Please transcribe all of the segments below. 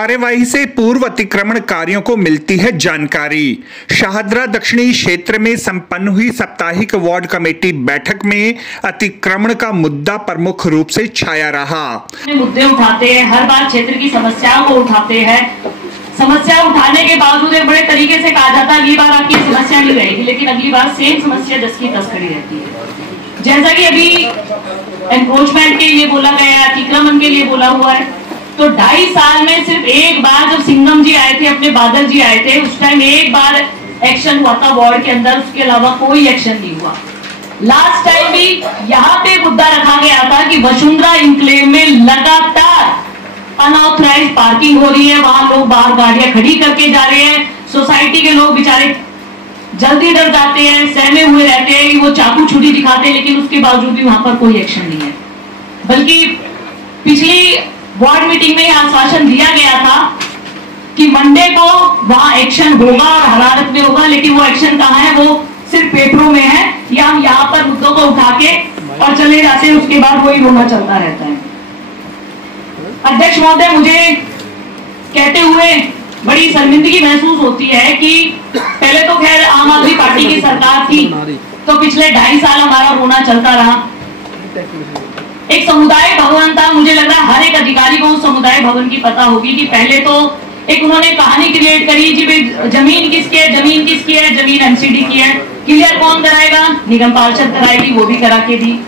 कार्यवाही से पूर्व अतिक्रमणकारियों को मिलती है जानकारी। शाहदरा दक्षिणी क्षेत्र में संपन्न हुई साप्ताहिक वार्ड कमेटी बैठक में अतिक्रमण का मुद्दा प्रमुख रूप से छाया रहा। मुद्दे उठाते हैं, हर बार क्षेत्र की समस्याओं को उठाते हैं। समस्या उठाने के बावजूद एक बड़े तरीके से कहा जाता है अगली बार आपकी समस्या नहीं रहेगी, लेकिन अगली बार सेम समस्या जस की तस खड़ी रहती है। जैसा कि अभी एनक्रोचमेंट के लिए बोला गया है, अतिक्रमण के लिए बोला हुआ है, तो 2.5 साल में सिर्फ एक बार जब सिंघम जी आए थे, अपने बादल जी आए थे, उस टाइम एक बार एक्शन हुआ था वार्ड के अंदर, उसके अलावा कोई एक्शन नहीं हुआ। लास्ट टाइम भी यहाँ पे मुद्दा रखा गया था कि वसुंधरा इंक्लेव में लगातार अनऑथराइज पार्किंग हो रही है, वहां लोग बाहर गाड़ियां खड़ी करके जा रहे हैं। सोसाइटी के लोग बेचारे जल्दी डर जाते हैं, सहमे हुए रहते हैं कि वो चाकू छुरी दिखाते हैं, लेकिन उसके बावजूद भी वहां पर कोई एक्शन नहीं है। बल्कि पिछली वार्ड मीटिंग में आश्वासन दिया गया था कि मंडे को वहां एक्शन होगा और हरारत में होगा, लेकिन वो एक्शन कहाँ है? वो सिर्फ पेपरों में है, या हम यहाँ पर मुद्दों को उठा के और चले जाते हैं, उसके बाद वही रोना चलता रहता है। अध्यक्ष महोदय, मुझे कहते हुए बड़ी शर्मिंदगी महसूस होती है कि पहले तो खैर आम आदमी पार्टी की सरकार थी, तो पिछले 2.5 साल हमारा रोना चलता रहा। एक समुदाय भवन था, मुझे लग रहा हर एक अधिकारी को उस समुदाय भवन की पता होगी कि पहले तो एक उन्होंने कहानी क्रिएट करी जी, जमीन किसकी है, जमीन किसकी है, जमीन एमसीडी की है, क्लियर कौन कराएगा? निगम पार्षद कराएगी, वो भी करा के दी।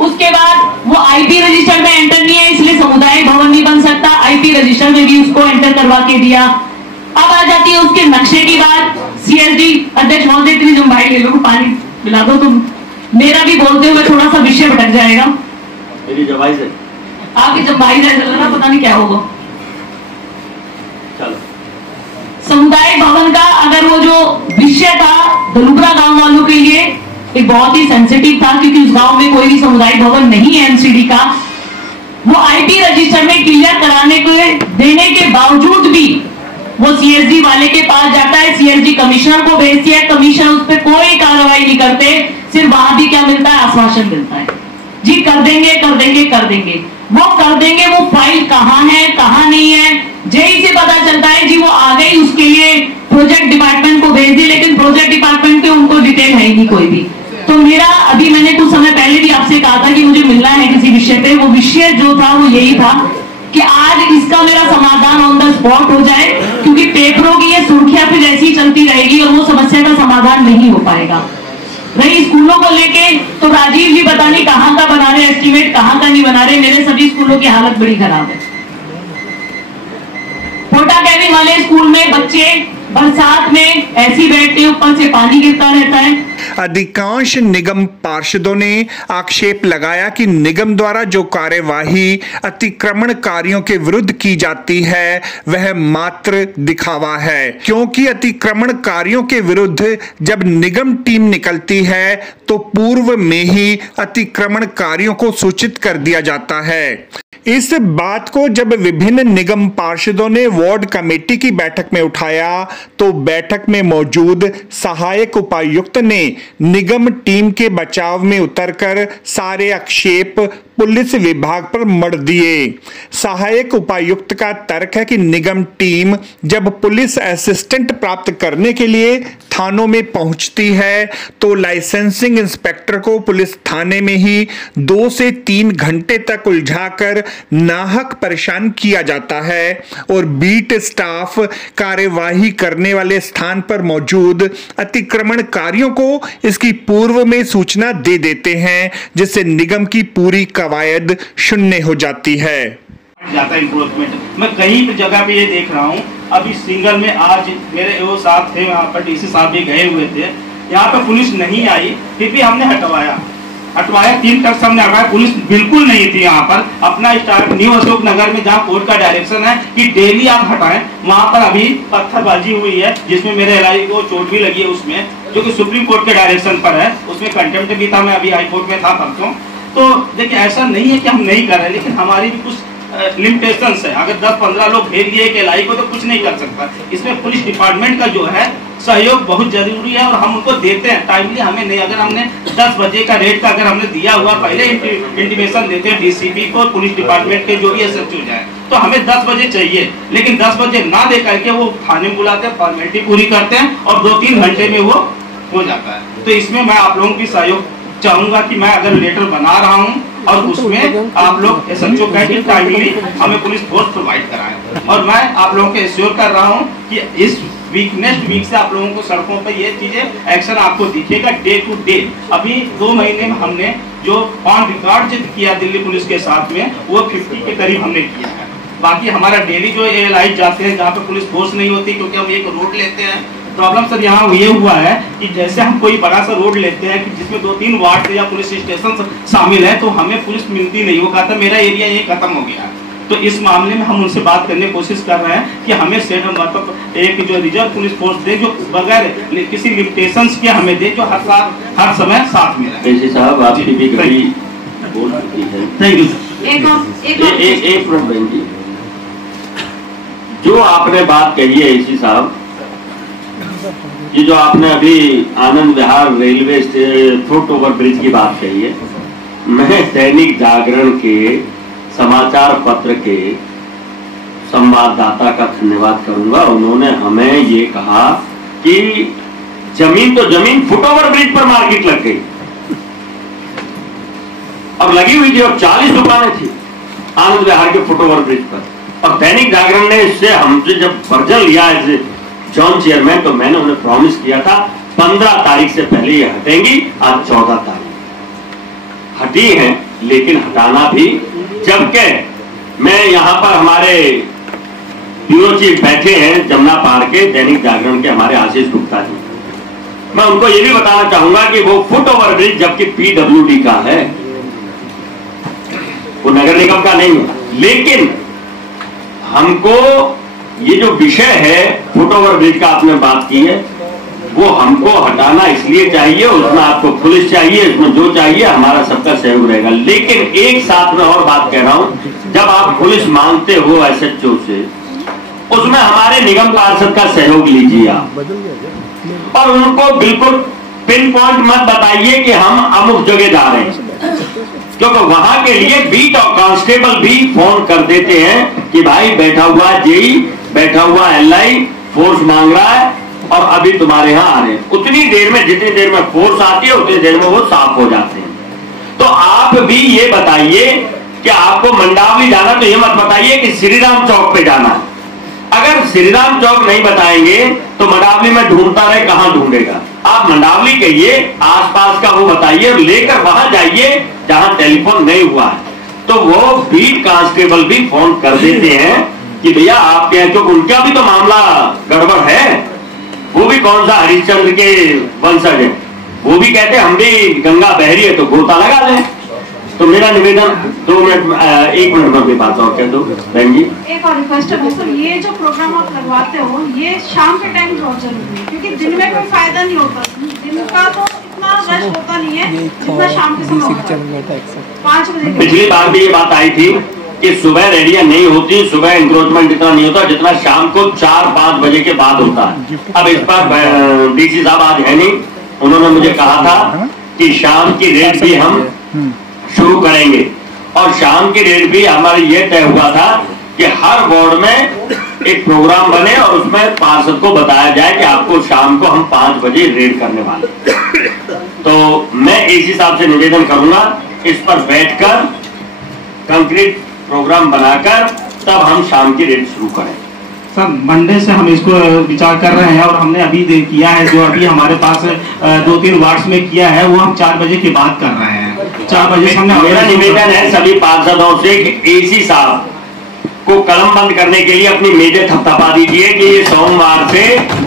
उसके बाद वो आईपी रजिस्टर में एंटर नहीं है, इसलिए समुदाय भवन नहीं बन सकता, आईपी रजिस्टर में भी उसको एंटर करवा के दिया। अब आ जाती है उसके नक्शे की बात। सीएसडी अध्यक्ष महोदय, इतनी जम्बाई ले लो, पानी पिला दो, तुम मेरा भी बोलते हुए थोड़ा सा विषय भटक जाएगा। मेरी जवाई से आपकी जम्बाई से चल रहा, पता नहीं क्या होगा। चलो, समुदाय भवन का अगर वो जो विषय था दलुबरा गांव वालों के लिए एक बहुत ही सेंसिटिव था, क्योंकि उस गांव में कोई भी समुदाय भवन नहीं है एमसीडी का। वो आईपी रजिस्टर में क्लियर कराने को देने के बावजूद भी वो सीएसडी वाले के पास जाता है, सीएसडी कमिश्नर को भेजती है, कमिश्नर उस पर कोई कार्रवाई नहीं करते, सिर्फ वहां भी क्या मिलता है? आश्वासन मिलता है जी, कर देंगे कर देंगे कर देंगे। वो कर देंगे, वो फाइल कहाँ है कहाँ नहीं है, जेई से पता चलता है जी वो आ गई, उसके लिए प्रोजेक्ट डिपार्टमेंट को भेज दी, लेकिन प्रोजेक्ट डिपार्टमेंट पे उनको डिटेल है ही नहीं कोई भी। तो मेरा अभी मैंने कुछ समय पहले भी आपसे कहा था कि मुझे मिलना है किसी विषय पे, वो विषय जो था वो यही था कि आज इसका मेरा समाधान ऑन द स्पॉट हो जाए, क्योंकि पेपरों की ये सुर्खियां फिर ऐसी चलती रहेगी और वो समस्या का समाधान नहीं हो पाएगा। रही स्कूलों को लेके, तो राजीव जी पता नहीं कहाँ का बना रहे एस्टीमेट, कहाँ का नहीं बना रहे। मेरे सभी स्कूलों की हालत बड़ी खराब है। पोटा कैबिन वाले स्कूल में बच्चे बरसात में ऐसी बैठते, ऊपर से पानी गिरता रहता है। अधिकांश निगम पार्षदों ने आक्षेप लगाया कि निगम द्वारा जो कार्यवाही अतिक्रमणकारियों के विरुद्ध की जाती है वह मात्र दिखावा है, क्योंकि अतिक्रमणकारियों के विरुद्ध जब निगम टीम निकलती है तो पूर्व में ही अतिक्रमणकारियों को सूचित कर दिया जाता है। इस बात को जब विभिन्न निगम पार्षदों ने वार्ड कमेटी की बैठक में उठाया तो बैठक में मौजूद सहायक उपायुक्त ने निगम टीम के बचाव में उतरकर सारे आक्षेप पुलिस विभाग पर मढ़ दिए। सहायक उपायुक्त का तर्क है कि निगम टीम जब पुलिस असिस्टेंट प्राप्त करने के लिए थानों में पहुंचती है तो लाइसेंसिंग इंस्पेक्टर को पुलिस थाने में ही 2 से 3 घंटे तक उलझाकर नाहक परेशान किया जाता है और बीट स्टाफ कार्यवाही करने वाले स्थान पर मौजूद अतिक्रमणकारियों को इसकी पूर्व में सूचना दे देते हैं, जिससे निगम की पूरी कवायद शून्य हो जाती है। जाता इंप्रूवमेंट मैं कहीं भी जगह पे ये देख रहा हूँ। अभी सिंगल में आज मेरे वो साथ थे, वहाँ पर डीसी साहब भी गए हुए थे, यहाँ पे पुलिस नहीं आई, फिर भी हमने हटवाया 3 ट्रक हमने हटवाया, पुलिस बिल्कुल नहीं थी यहाँ पर। अपना स्टार्ट न्यू अशोक नगर में जहाँ कोर्ट का डायरेक्शन है कि डेली आप हटाएं, वहाँ पर अभी पत्थरबाजी हुई है, जिसमें मेरे एलआई को चोट भी लगी है उसमें, जो कि सुप्रीम कोर्ट के डायरेक्शन पर है। उसमें कंटेम्प्ट भी था, मैं अभी हाई कोर्ट में था परसों। तो देखिए ऐसा नहीं है कि हम नहीं कर रहे, लेकिन हमारी भी कुछ लिमिटेशंस है। अगर 10-15 लोग घेर लिए एक एलआई को तो कुछ नहीं कर सकता। इसमें पुलिस डिपार्टमेंट का जो है सहयोग बहुत जरूरी है और हम उनको देते हैं टाइमली। हमें नहीं, अगर हमने 10 बजे का रेट का अगर हमने दिया हुआ पहले इंटीमेशन देते हैं डीसीपी को, पुलिस डिपार्टमेंट के जो भी एसएचओ जाए तो हमें 10 बजे चाहिए, लेकिन 10 बजे ना दे करके वो थाने में बुलाते हैं, फॉर्मेलिटी पूरी करते हैं और 2-3 घंटे में वो हो जाता है। तो इसमें मैं आप लोगों की सहयोग चाहूंगा कि मैं अगर लेटर बना रहा हूं और उसमें आप लोग एसएचओ का टाइमली हमें पुलिस फोर्स प्रोवाइड कराएं, और मैं आप लोगों को एश्योर कर रहा हूं कि इस वीक नेक्स्ट वीक से आप लोगों को सड़कों पर ये चीजें एक्शन आपको दिखेगा डे टू डे। अभी 2 महीने में हमने जो ऑन रिकॉर्ड जो किया दिल्ली पुलिस के साथ में वो 50 के करीब हमने किया है। बाकी हमारा डेली जो एएलआई जाते हैं जहाँ पे पुलिस फोर्स नहीं होती, क्योंकि हम एक रोड लेते हैं। प्रॉब्लम सर यहाँ ये हुआ है कि जैसे हम कोई बड़ा सा रोड लेते हैं कि जिसमें 2-3 वार्ड या पुलिस स्टेशन शामिल है, तो हमें पुलिस मिलती नहीं। वो कहता मेरा एरिया ये खत्म हो गया। तो इस मामले में हम उनसे बात करने की कोशिश कर रहे हैं कि हमें सेट मतलब एक जो रिजर्व पुलिस फोर्स दे, जो बगैर किसी लिमिटेशंस के हमें दे, जो हर समय साथ में रहे। साहब आपकी भी कभी बोल सकती है। Thank you sir. एक मिनट बहन जी, जो आपने बात कही है इसी साहब, ये जो आपने अभी Anand Vihar railway foot over bridge की बात कही है, मैं दैनिक जागरण के समाचार पत्र के संवाददाता का धन्यवाद करूंगा। उन्होंने हमें ये कहा कि जमीन तो जमीन फुट ओवर ब्रिज पर मार्केट लग गई, अब लगी हुई थी, और 40 दुकानें थी आनंद विहार के फुट ओवर ब्रिज पर। और दैनिक जागरण ने इससे हमसे जब वर्जन लिया है जॉन चेयरमैन, तो मैंने उन्हें प्रॉमिस किया था 15 तारीख से पहले ये हटेंगी। आज 14 तारीख हटी है, लेकिन हटाना भी, जबकि मैं यहाँ पर हमारे ब्यूरो चीफ बैठे हैं जमुना पार के दैनिक जागरण के हमारे आशीष गुप्ता जी, मैं उनको ये भी बताना चाहूंगा कि वो फुट ओवर ब्रिज जबकि पीडब्ल्यूडी का है, वो नगर निगम का नहीं है। लेकिन हमको ये जो विषय है फुट ओवर ब्रिज का आपने बात की है, वो हमको हटाना इसलिए चाहिए, उसमें आपको पुलिस चाहिए, उसमें जो चाहिए हमारा सबका सहयोग रहेगा। लेकिन एक साथ में और बात कह रहा हूं, जब आप पुलिस मांगते हो एसएचओ से, उसमें हमारे निगम पार्षद का सहयोग लीजिए आप, और उनको बिल्कुल पिन पॉइंट मत बताइए कि हम अमुक जगह जा रहे हैं, क्योंकि वहां के लिए बीट और कांस्टेबल भी फोन कर देते हैं कि भाई बैठा हुआ जेई, बैठा हुआ एलआई फोर्स मांग रहा है और अभी तुम्हारे यहाँ आ रहे हैं। उतनी देर में, जितनी देर में फोर्स आती है उतनी देर में वो साफ हो जाते हैं। तो आप भी ये बताइए कि आपको मंडावली जाना, तो ये मत बताइए कि श्रीराम चौक पे जाना है। अगर श्रीराम चौक नहीं बताएंगे तो मंडावली में ढूंढता रहे, कहां ढूंढेगा। आप मंडावली कहिए, आसपास का वो बताइए, लेकर वहां जाइए जहां टेलीफोन नहीं हुआ है। तो वो बीट कांस्टेबल भी फोन कर देते हैं कि भैया आपके यहाँ, क्योंकि उनका भी तो मामला गड़बड़ है, वो भी कौन सा हरिश्चंद्र के वंशज है, वो भी कहते हैं हम भी गंगा बह रही है तो गोता लगा लें। तो मेरा निवेदन 2 मिनट 1 मिनट में भी बात और कह दो बहन जी। एक और रिक्वेस्ट है सर, ये जो प्रोग्राम आप लगवाते हो ये शाम के टाइम बहुत जरूरी है, क्योंकि दिन में कोई फायदा नहीं होता, दिन का तो इतना रश होता नहीं है जितना शाम के समय होता है। 5 बजे पिछली बार भी ये बात आई थी कि सुबह रेडियां नहीं होती, सुबह इंक्रोचमेंट इतना नहीं होता जितना शाम को 4-5 बजे के बाद होता है। अब इस पर डीसी साहब आज है नहीं, उन्होंने मुझे कहा था कि शाम की रेड भी हम शुरू करेंगे, और शाम की रेड भी हमारे ये तय हुआ था कि हर वार्ड में एक प्रोग्राम बने और उसमें पार्षद को बताया जाए कि आपको शाम को हम 5 बजे रेड करने वाले। तो मैं इस हिसाब से निवेदन करूंगा, इस पर बैठकर कंक्रीट प्रोग्राम बनाकर तब हम शाम की रेड शुरू करें। सर मंडे से हम इसको विचार कर रहे हैं, और हमने अभी किया है, जो अभी हमारे पास 2-3 वार्ड्स में किया है वो हम 4 बजे के बाद कर रहे हैं। 4 बजे से हमने, मेरा निवेदन है सभी पार्षदों से कि एसी साहब को कलम बंद करने के लिए अपनी मेजें थपथपा दीजिए कि ये सोमवार से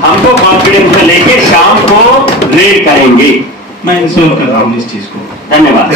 हमको कॉन्फिडेंस में लेके शाम को रेड करेंगे। मैं इंश्योर कर रहा हूँ इस चीज को। धन्यवाद।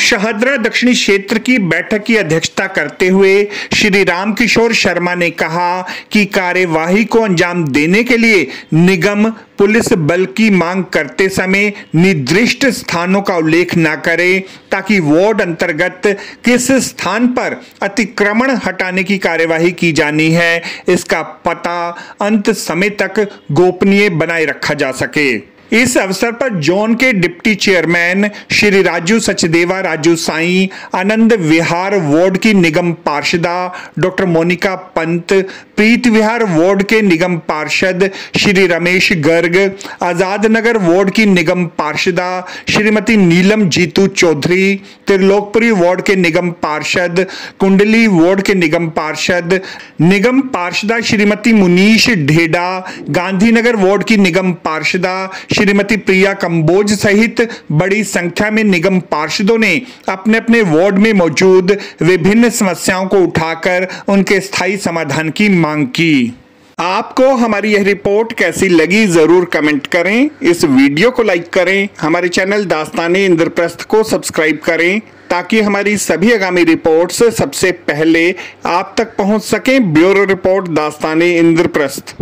शहदरा दक्षिणी क्षेत्र की बैठक की अध्यक्षता करते हुए श्री रामकिशोर शर्मा ने कहा कि कार्यवाही को अंजाम देने के लिए निगम पुलिस बल की मांग करते समय निर्दिष्ट स्थानों का उल्लेख न करे, ताकि वार्ड अंतर्गत किस स्थान पर अतिक्रमण हटाने की कार्यवाही की जानी है इसका पता अंत समय तक गोपनीय बनाए रखा जा सके। इस अवसर पर जोन के deputy chairman Shri Raju Sachdeva Raju Sai, Anand Vihar ward की निगम पार्षदा डॉक्टर मोनिका पंत, प्रीत विहार वार्ड के निगम पार्षद श्री रमेश गर्ग, आजाद नगर वार्ड की निगम पार्षदा श्रीमती नीलम जीतू चौधरी, त्रिलोकपुरी वार्ड के निगम पार्षद, कुंडली वार्ड के निगम पार्षदा श्रीमती मुनीश ढेडा, गांधीनगर वार्ड की निगम पार्षदा श्रीमती प्रिया कंबोज सहित बड़ी संख्या में निगम पार्षदों ने अपने अपने वार्ड में मौजूद विभिन्न समस्याओं को उठाकर उनके स्थायी समाधान की मांग की। आपको हमारी यह रिपोर्ट कैसी लगी जरूर कमेंट करें, इस वीडियो को लाइक करें, हमारे चैनल दास्ताने इंद्रप्रस्थ को सब्सक्राइब करें ताकि हमारी सभी आगामी रिपोर्ट्स सबसे पहले आप तक पहुंच सकें। ब्यूरो रिपोर्ट दास्ताने इंद्रप्रस्थ।